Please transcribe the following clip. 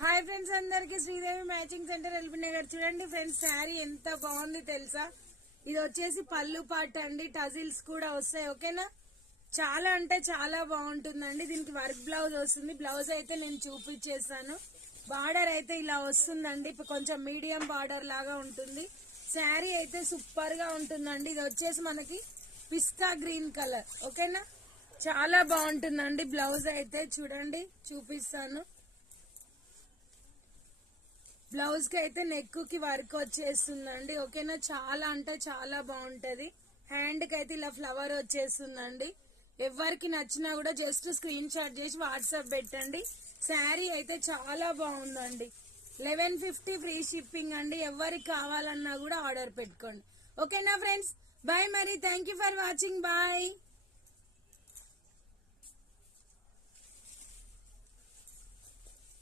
Hi friends, అందరికి Sridevi matching centre LB Nagar. చూడండి friends, sari ఎంత బాగుంది తెలుసా. ఇది వచ్చేసి పళ్ళు పాట అండి, టజిల్స్ కూడా వస్తాయి. ఓకేనా, చాలా అంటే చాలా బాగుంటుందండి. దీనికి వర్క్ బ్లౌజ్ వస్తుంది. బ్లౌజ్ అయితే నేను చూపించేస్తాను. బార్డర్ అయితే ఇలా వస్తుందండి, ఇప్పుడు కొంచెం మీడియం బార్డర్ లాగా ఉంటుంది. శారీ అయితే సూపర్ గా ఉంటుందండి. ఇది వచ్చేసి మనకి పిస్తా గ్రీన్ కలర్. ఓకేనా, చాలా బాగుంటుందండి. బ్లౌజ్ అయితే చూడండి, చూపిస్తాను. బ్లౌజ్ కి అయితే నెక్ కి వర్క్ వచ్చేస్తుందండి. ఓకేనా, చాలా అంటే చాలా బాగుంటది. హ్యాండ్ కి అయితే ఇలా ఫ్లవర్ వచ్చేస్తుందండి. ఎవరికి నచ్చినా కూడా జస్ట్ స్క్రీన్ షాట్ చేసి వాట్సాప్ పెట్టండి. శారీ అయితే చాలా బాగుందండి. 1150 ఫ్రీ షిప్పింగ్ అండి. ఎవరికి కావాలన్నా కూడా ఆర్డర్ పెట్టుకోండి. ఓకేనా ఫ్రెండ్స్, బాయ్. మరి థ్యాంక్ ఫర్ వాచింగ్. బాయ్.